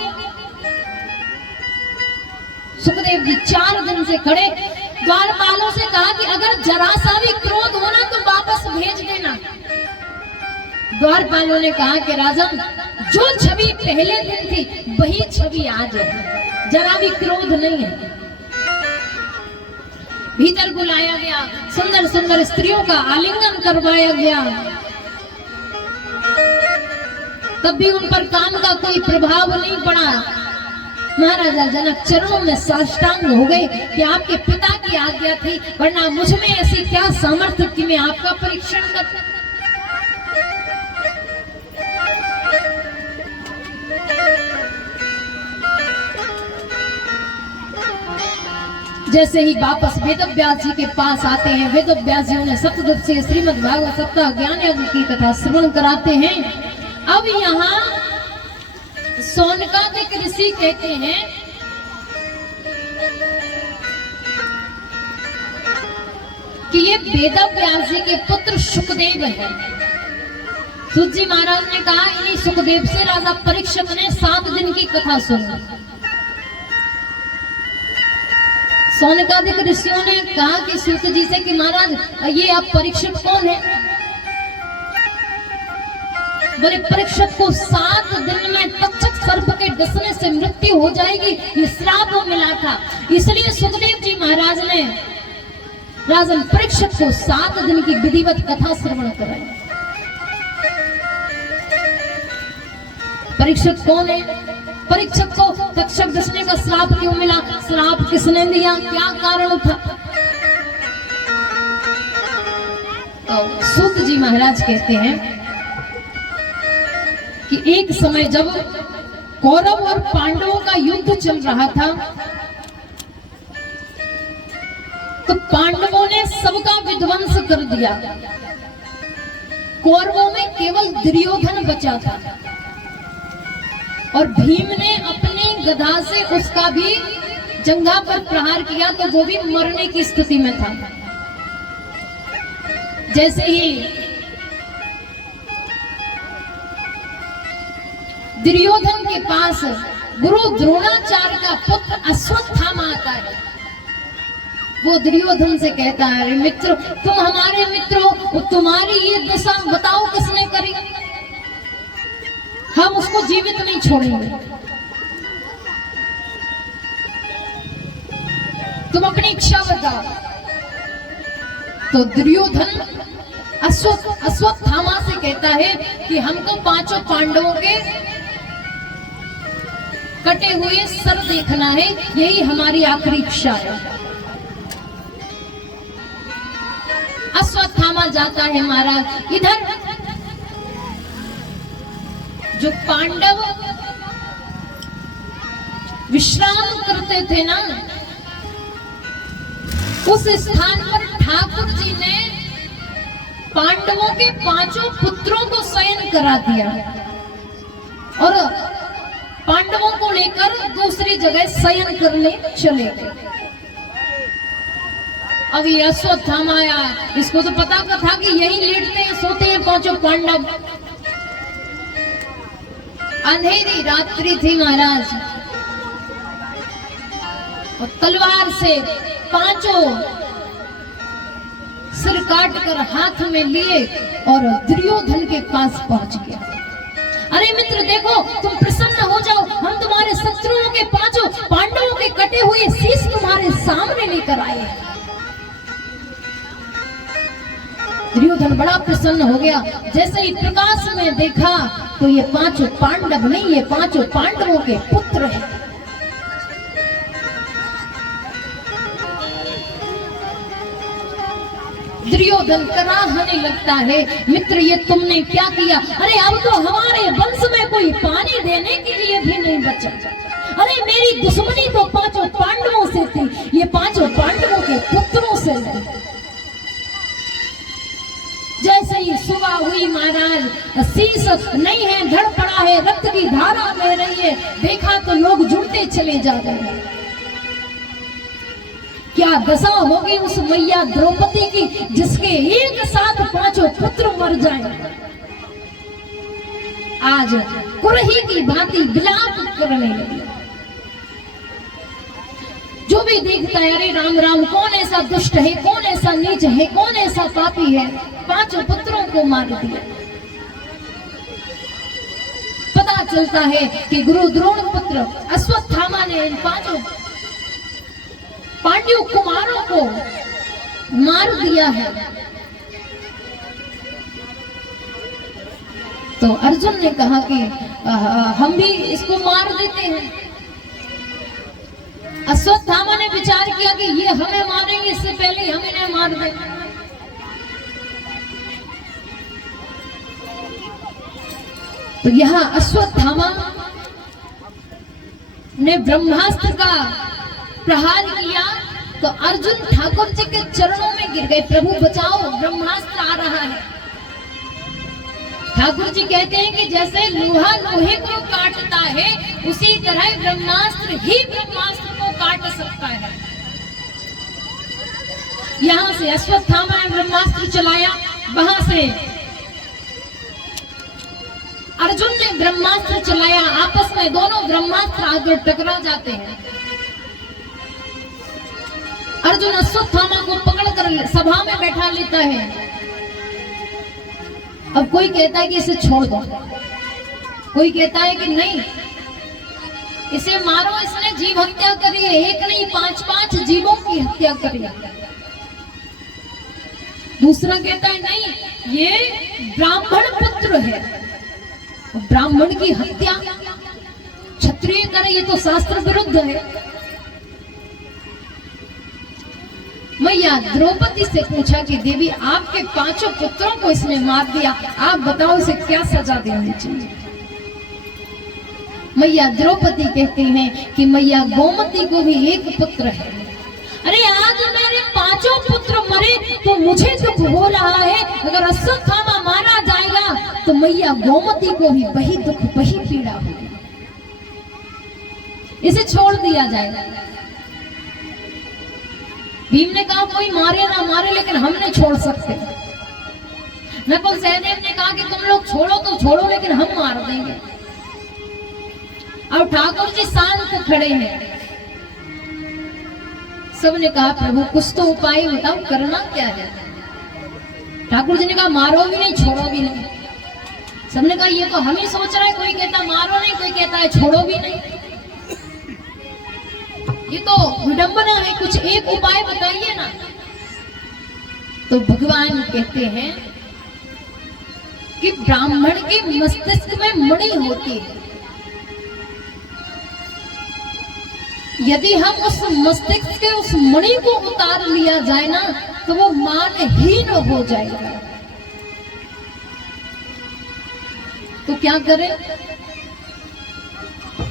सुखदेव जी 4 दिन से खड़े। द्वारपालों से कहा कि अगर जरा सा भी क्रोध होना तो वापस भेज देना। द्वारपालों ने कहा कि राजन जो छवि पहले दिन थी वही छवि आज है, जरा भी क्रोध नहीं है। भीतर बुलाया गया, सुंदर सुंदर स्त्रियों का आलिंगन करवाया गया, तब भी उन पर काम का कोई प्रभाव नहीं पड़ा। महाराजा जनक चरणों में साष्टांग हो गए कि आपके पिता की आज्ञा थी, वरना मुझ में ऐसी क्या सामर्थ्य कि मैं आपका परीक्षण करता। जैसे ही वापस वेदव्यास जी के पास आते हैं, वेदव्यास जी उन्हें सप्तदिवसीय श्रीमद् भागवत सप्ताह ज्ञान यज्ञ की कथा श्रवण कराते हैं। अब यहाँ सौनकादिक ऋषि कहते हैं कि ये वेदव्यास जी के पुत्र सुखदेव हैं। सूत जी महाराज ने कहा इन्हीं सुखदेव से राजा परीक्षित ने 7 दिन की कथा सुनी। सौनकादिक ऋषियों ने कहा कि सूत जी से कि महाराज ये आप परीक्षित कौन है? बोले परीक्षित को 7 दिन में तक्षक सर्प के डसने से मृत्यु हो जाएगी, ये श्राप मिला था। इसलिए सुखदेव जी महाराज ने राजन परीक्षित को 7 दिन की विधिवत कथा श्रवण कराई। परीक्षित कौन है? परीक्षित को तक्षक डसने का श्राप क्यों मिला? श्राप किसने दिया? क्या कारण था? तो सूत जी महाराज कहते हैं कि एक समय जब कौरव और पांडवों का युद्ध चल रहा था तो पांडवों ने सबका विध्वंस कर दिया। कौरवों में केवल दुर्योधन बचा था और भीम ने अपनी गदा से उसका भी जंघा पर प्रहार किया तो वो भी मरने की स्थिति में था। जैसे ही दुर्योधन के पास गुरु द्रोणाचार्य का पुत्र अश्वत्थामा आता है, वो दुर्योधन से कहता है, अरे मित्र, तुम हमारे मित्र हो, तुम्हारी ये दशा बताओ किसने करी, हम उसको जीवित नहीं छोड़ेंगे, तुम अपनी इच्छा बताओ। तो दुर्योधन अश्वत्थामा से कहता है कि हमको पांचों पांडवों के कटे हुए सर देखना है, यही हमारी आखिरी इच्छा है। अश्वत्थामा जाता है महाराज। इधर जो पांडव विश्राम करते थे ना, उस स्थान पर ठाकुर जी ने पांडवों के पांचों पुत्रों को शयन करा दिया और पांडवों को लेकर दूसरी जगह शयन करने चले गए। अब ये अश्वत्थामा आया, इसको तो पता था कि यही लेटते हैं सोते हैं पांचों पांडव। अंधेरी रात्रि थी महाराज, और तलवार से पांचों सिर काट कर हाथ में लिए और दुर्योधन के पास पहुंच गया। अरे मित्र देखो, तुम प्रसन्न हो जाओ, हम तुम्हारे शत्रुओं के पांचों पांडवों के कटे हुए शीश तुम्हारे सामने लेकर आए। दुर्योधन बड़ा प्रसन्न हो गया। जैसे ही प्रकाश में देखा तो ये पांचों पांडव नहीं, ये पांचों पांडवों के पुत्र हैं। दुर्योधन कराहने लगता है, मित्र ये तुमने क्या किया? अरे अब तो हमारे वंश में कोई पानी देने के लिए भी नहीं बचा। अरे मेरी दुश्मनी तो पांचों पांडवों से थी, ये पांचों पांडवों के पुत्रों से है। जैसे ही सुबह हुई महाराज, शीश नहीं है, धड़ पड़ा है, रक्त की धारा बह रही है, देखा तो लोग जुड़ते चले जा रहे हैं। क्या दशा होगी उस मैया द्रौपदी की, जिसके एक साथ पांचों पुत्र मर जाएं। आज कुरही की भांति विलाप करने लगी। जो भी देखता है, अरे राम राम, कौन ऐसा दुष्ट है, कौन ऐसा नीच है, कौन ऐसा पापी है, पांचों पुत्रों को मार दिया। पता चलता है कि गुरु द्रोण पुत्र अश्वत्थामा ने इन पांचों पांडव कुमारों को मार दिया है। तो अर्जुन ने कहा कि हम भी इसको मार देते हैं। अश्वत्थामा ने विचार किया कि ये हमें मारेंगे, इससे पहले हम इन्हें मार दें। तो यहाँ अश्वत्थामा ने ब्रह्मास्त्र का प्रहार किया तो अर्जुन ठाकुर जी के चरणों में गिर गए, प्रभु बचाओ, ब्रह्मास्त्र आ रहा है। ठाकुर जी कहते हैं कि जैसे लोहा लोहे को काटता है, उसी तरह ब्रह्मास्त्र ही ब्रह्मास्त्र को काट सकता है। यहाँ से अश्वत्थामा ने ब्रह्मास्त्र चलाया, वहां से अर्जुन ने ब्रह्मास्त्र चलाया, आपस में दोनों ब्रह्मास्त्र आकर टकरा जाते हैं। अर्जुन अश्वत्थामा को पकड़कर सभा में बैठा लेता है। अब कोई कहता है कि इसे छोड़ दो, कोई कहता है कि नहीं इसे मारो, इसने जीव हत्या करी है, एक नहीं 5-5 जीवों की हत्या करी है। दूसरा कहता है नहीं, ये ब्राह्मण पुत्र है, ब्राह्मण की हत्या क्षत्रिय करे, ये तो शास्त्र विरुद्ध है। मैया द्रौपदी से पूछा कि देवी आपके पांचों पुत्रों को इसने मार दिया, आप बताओ इसे क्या सजा देनी चाहिए। मैया द्रौपदी कहती हैं कि मैया गोमती को भी एक पुत्र है। अरे आज मेरे पांचों पुत्र मरे तो मुझे दुख हो रहा है, अगर अश्वत्थामा मारा जाएगा तो मैया गोमती को भी वही दुख, वही पीड़ा होगी, इसे छोड़ दिया जाएगा। भीम ने कहा कोई मारे ना मारे, लेकिन हम नहीं छोड़ सकते। नकुल सहदेव ने कहा कि तुम लोग छोड़ो तो छोड़ो, लेकिन हम मार देंगे। अब ठाकुर जी शांत खड़े हैं। सबने कहा प्रभु कुछ तो उपाय बताओ, करना क्या है। ठाकुर जी ने कहा मारो भी नहीं छोड़ो भी नहीं। सबने कहा ये तो हम ही सोच रहे हैं, कोई कहता मारो नहीं, कोई कहता है छोड़ो भी नहीं, ये तो विडंबना है, कुछ एक उपाय बताइए ना। तो भगवान कहते हैं कि ब्राह्मण के मस्तिष्क में मणि होती है, यदि हम उस मस्तिष्क के उस मणि को उतार लिया जाए ना तो वो मानहीन हो जाएगा। तो क्या करें?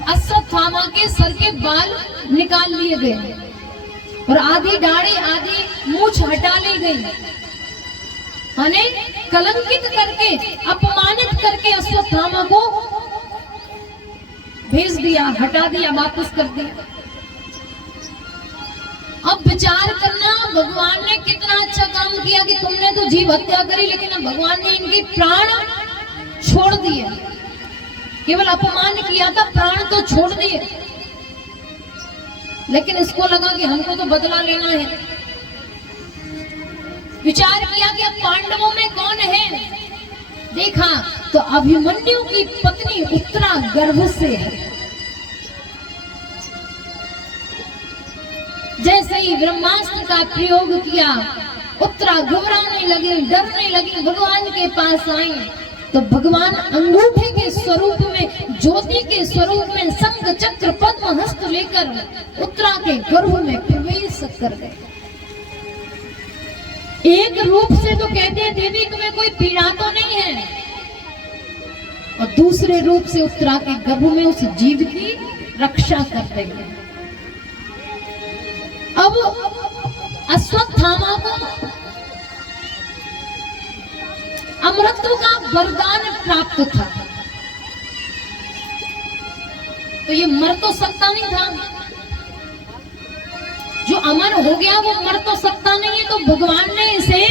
अश्वत्थामा के सर के बाल निकाल लिए गए और आधी दाढ़ी आधी मूंछ हटा ली गई, माने कलंकित करके अपमानित करके अश्वत्थामा को भेज दिया, हटा दिया, वापस कर दिया। अब विचार करना, भगवान ने कितना अच्छा काम किया कि तुमने तो जीव हत्या करी, लेकिन अब भगवान ने इनकी प्राण छोड़ दिए। केवल अपमान किया था, प्राण तो छोड़ दिए, लेकिन इसको लगा कि हमको तो बदला लेना है। विचार किया कि अब पांडवों में कौन है, देखा तो अभिमन्यु की पत्नी उत्तरा गर्भ से है। जैसे ही ब्रह्मास्त्र का प्रयोग किया, उत्तरा घबराने लगी, डरने लगी, भगवान के पास आई तो भगवान अंगूठे के स्वरूप में, ज्योति के स्वरूप में शंख चक्र पद्म हस्त लेकर उत्तरा के गर्भ में प्रवेश कर गए। एक रूप से तो कहते हैं देवी में कोई पीड़ा तो नहीं है, और दूसरे रूप से उत्तरा के गर्भ में उस जीव की रक्षा कर रहे हैं। अब अश्वत्थामा को अमृत का वरदान प्राप्त था, तो ये मर तो सकता नहीं था। जो अमर हो गया वो मर तो सकता नहीं है, तो भगवान ने इसे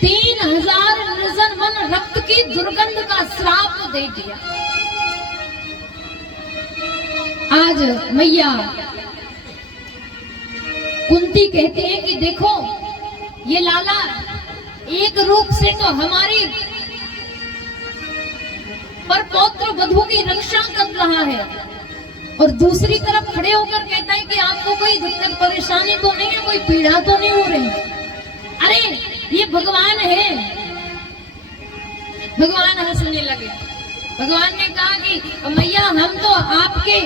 3000 निर्जन मन रक्त की दुर्गंध का श्राप दे दिया। आज मैया कुंती कहते हैं कि देखो ये लाला एक रूप से तो हमारी पर पौत्र वधू की रक्षा कर रहा है, और दूसरी तरफ खड़े होकर कहता है कि आपको कोई दिक्कत परेशानी तो नहीं है, कोई पीड़ा तो नहीं हो रही। अरे ये भगवान है। भगवान हंसने लगे। भगवान ने कहा कि मैया हम तो आपके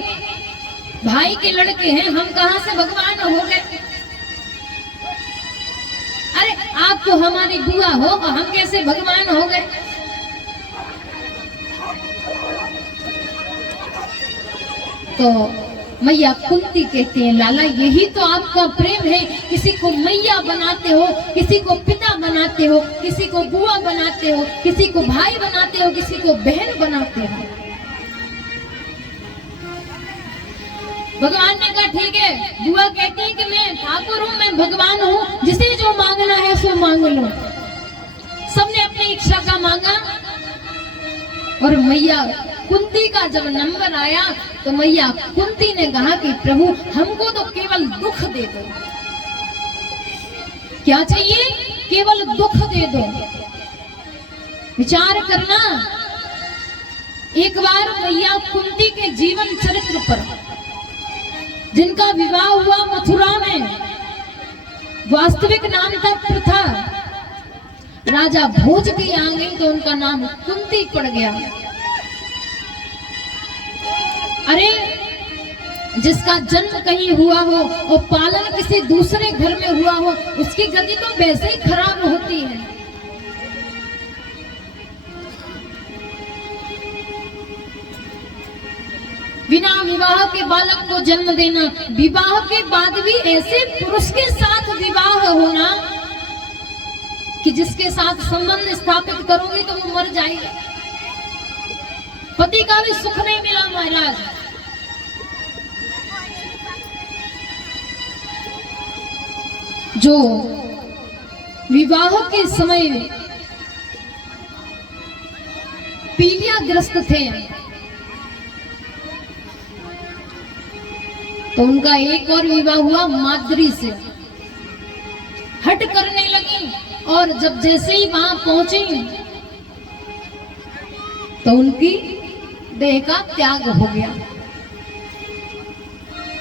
भाई के लड़के हैं, हम कहां से भगवान हो गए। अरे आप तो हमारी बुआ हो, हम कैसे भगवान हो गए। तो मैया कुंती कहते हैं लाला यही तो आपका प्रेम है, किसी को मैया बनाते हो, किसी को पिता बनाते हो, किसी को बुआ बनाते हो, किसी को भाई बनाते हो, किसी को बहन बनाते हो। भगवान ने कहा ठीक है। बुआ कहती है कि मैं ठाकुर हूँ, मैं भगवान हूँ, जिसे जो मांगना है सो मांग लो। सबने अपनी इच्छा का मांगा, और मैया कुंती का जब नंबर आया तो मैया कुंती ने कहा कि प्रभु हमको तो केवल दुख दे दो। क्या चाहिए? केवल दुख दे दो। विचार करना, एक बार मैया कुंती के जीवन चरित्र पर, जिनका विवाह हुआ मथुरा में, वास्तविक नाम था प्रथा, राजा भोज की आ गई तो उनका नाम कुंती पड़ गया। अरे जिसका जन्म कहीं हुआ हो और पालन किसी दूसरे घर में हुआ हो, उसकी गति तो वैसे ही खराब होती है। बिना विवाह के बालक को जन्म देना, विवाह के बाद भी ऐसे पुरुष के साथ विवाह होना कि जिसके साथ संबंध स्थापित करोगे तो वो मर जाएगा। पति का भी सुख नहीं मिला महाराज। जो विवाह के समय पीलियाग्रस्त थे। तो उनका एक और विवाह हुआ माद्री से। हट करने लगी और जब जैसे ही वहां पहुंची तो उनकी देह का त्याग हो गया।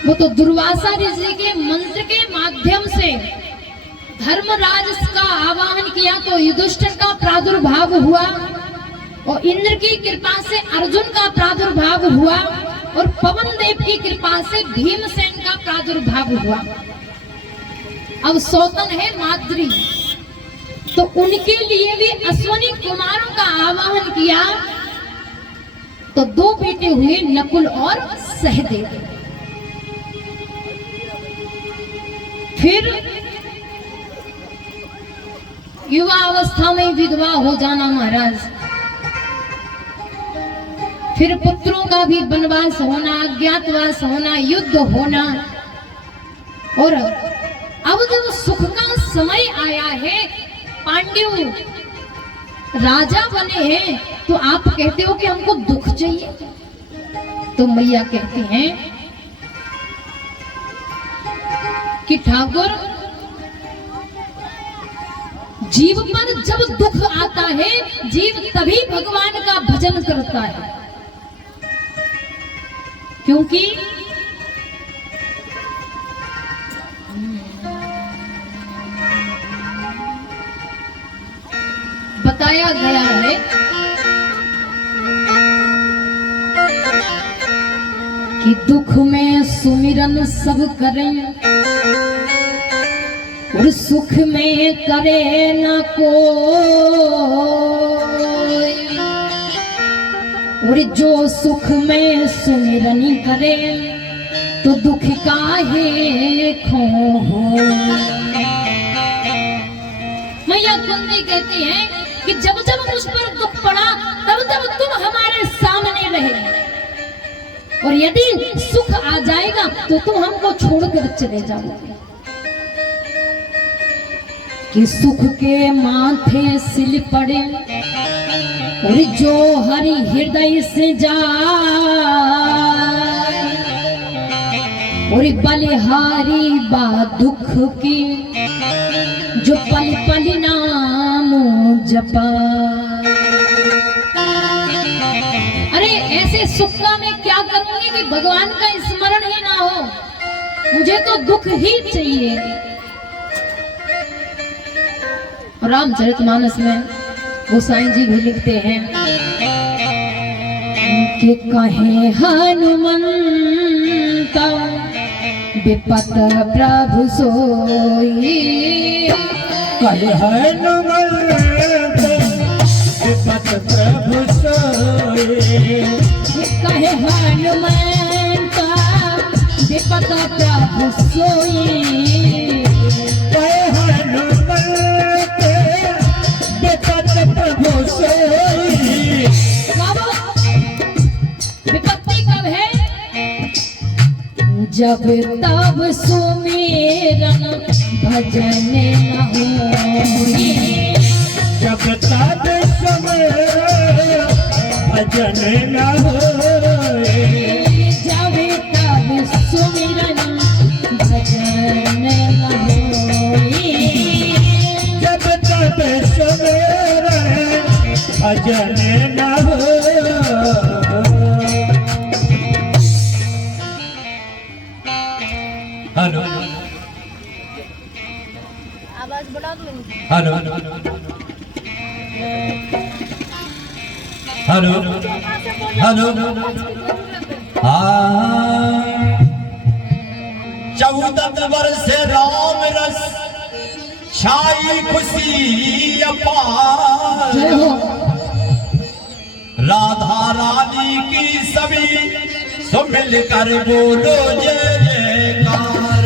वो तो दुर्वासा ऋषि के मंत्र के माध्यम से धर्मराज का आवाहन किया तो युधिष्ठिर का प्रादुर्भाव हुआ और इंद्र की कृपा से अर्जुन का प्रादुर्भाव हुआ और पवन देव की कृपा से भीमसेन का प्रादुर्भाव हुआ। अब सौतन है माद्री, तो उनके लिए भी अश्वनी कुमारों का आवाहन किया तो 2 बेटे हुए, नकुल और सहदेव। फिर युवा अवस्था में विधवा हो जाना महाराज, फिर पुत्रों का भी वनवास होना, अज्ञातवास होना, युद्ध होना। और अब जब सुख का समय आया है, पांड्य राजा बने हैं, तो आप कहते हो कि हमको दुख चाहिए। तो मैया कहती हैं कि ठाकुर, जीव पर जब दुख आता है, जीव तभी भगवान का भजन करता है, क्योंकि बताया गया है कि दुख में सुमिरन सब करें और सुख में करे न कोई, और जो सुख में सुमिरन करे तो दुख काहे खो हो। मैया कुंती कहती है कि जब जब मुझ पर दुख पड़ा तब तब तुम हमारे सामने रहे, और यदि सुख आ जाएगा तो तुम हमको छोड़कर चले जाओगे। कि सुख के माथे सिल पड़े और जो हरि हृदय से जाए, और बलिहारी बा दुख की जो पल पल नाम जपा। अरे ऐसे सुख का मैं क्या करूंगी कि भगवान का स्मरण ही ना हो, मुझे तो दुख ही चाहिए। रामचरितमानस में गोसाई जी भी लिखते हैं कि कहे हनुमंत विपत प्रभु सोई, कहे हनुमंत विपत प्रभु सोई, कहे हनुमंत विपत प्रभु सोई, कहे हनुमंत विपत प्रभु सोई। विपत्ति कब है? जब तब सुमिरन भजन न होई, जब तब सुमिरन भजन न होई, जब तब सुमिरन भजन न होई, जब तब सुमिरन भजन न होई। हेलो आवाज बढ़ा दो इनकी। Hello hello hello. हाँ 14 वर्ष राम रस छाई खुशी अपार, जय हो। राधा रानी की सभी सो मिलकर बोलो जय जयकार।